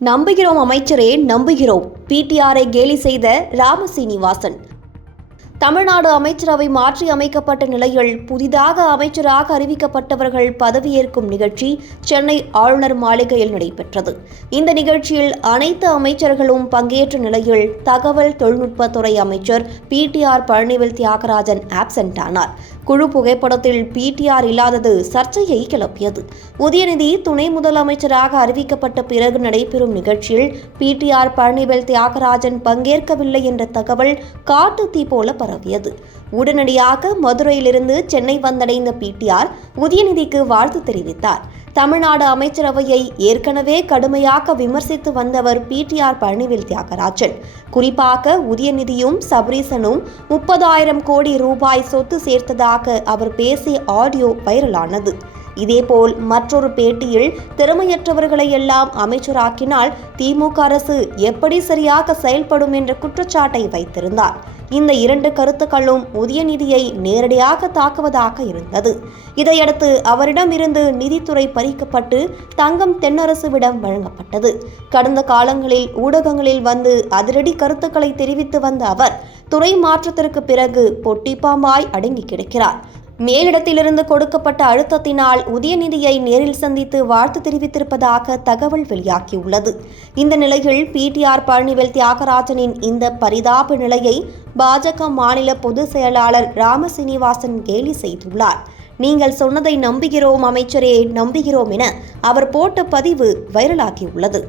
நம்புகிறோம் அமைச்சரே நம்புகிறோம். பிடிஆரை கேலி செய்த ராமசீனிவாசன். தமிழ்நாடு அமைச்சரவை மாற்றி அமைக்கப்பட்ட நிலையில் புதிதாக அமைச்சராக அறிவிக்கப்பட்டவர்கள் பதவியேற்கும் நிகழ்ச்சி சென்னை ஆளுநர் மாளிகையில் நடைபெற்றது. இந்த நிகழ்ச்சியில் அனைத்து அமைச்சர்களும் பங்கேற்ற நிலையில் தகவல் தொழில்நுட்பத்துறை அமைச்சர் பிடிஆர் பழனிவேல் தியாகராஜன் ஆப்சென்ட் ஆனார். குழு புகைப்படத்தில் பிடிஆர் இல்லாதது சர்ச்சையை கிளப்பியது. உதயநிதி துணை முதலமைச்சராக அறிவிக்கப்பட்ட பிறகு நடைபெறும் நிகழ்ச்சியில் பிடிஆர் பழனிவேல் தியாகராஜன் பங்கேற்கவில்லை என்ற தகவல் காட்டு தீ போல பரவியது. உடனடியாக மதுரையிலிருந்து சென்னை வந்தடைந்த பிடிஆர் உதயநிதிக்கு வாழ்த்து தெரிவித்தார். தமிழ்நாடு அமைச்சரவையை ஏற்கனவே கடுமையாக விமர்சித்து வந்தவர் பிடிஆர் பழனிவேல் தியாகராஜன். குறிப்பாக உதயநிதியும் சபரீசனும் 30,000 கோடி ரூபாய் சொத்து சேர்த்ததாக அவர் பேசிய ஆடியோ வைரலானது. இதேபோல் மற்றொரு பேட்டியில் திறமையற்றவர்களை எல்லாம் அமைச்சராக்கினால் திமுக அரசு எப்படி சரியாக செயல்படும் என்ற குற்றச்சாட்டை வைத்திருந்தார். இந்த இரண்டு கருத்துக்களும் உதயநிதியை நேரடியாக தாக்குவதாக இருந்தது. இதையடுத்து அவரிடம் இருந்து நிதித்துறை பறிக்கப்பட்டு தங்கம் தென்னரசுவிடம் வழங்கப்பட்டது. கடந்த காலங்களில் ஊடகங்களில் வந்து அதிரடி கருத்துக்களை தெரிவித்து வந்த அவர் துறை மாற்றத்திற்கு பிறகு பொட்டிப்பாம்பாய் அடங்கி கிடக்கிறார். மேலிடத்திலிருந்து கொடுக்கப்பட்ட அழுத்தத்தினால் உதயநிதியை நேரில் சந்தித்து வாழ்த்து தெரிவித்திருப்பதாக தகவல் வெளியாகியுள்ளது. இந்த நிலையில் பிடிஆர் பழனிவேல் தியாகராஜனின் இந்த பரிதாப நிலையை பாஜக மாநில பொதுச் செயலாளர் ராமசீனிவாசன் கேலி செய்துள்ளார். நீங்கள் சொன்னதை நம்புகிறோம் அமைச்சரே நம்புகிறோம் என அவர் போட்ட பதிவு வைரலாகியுள்ளது.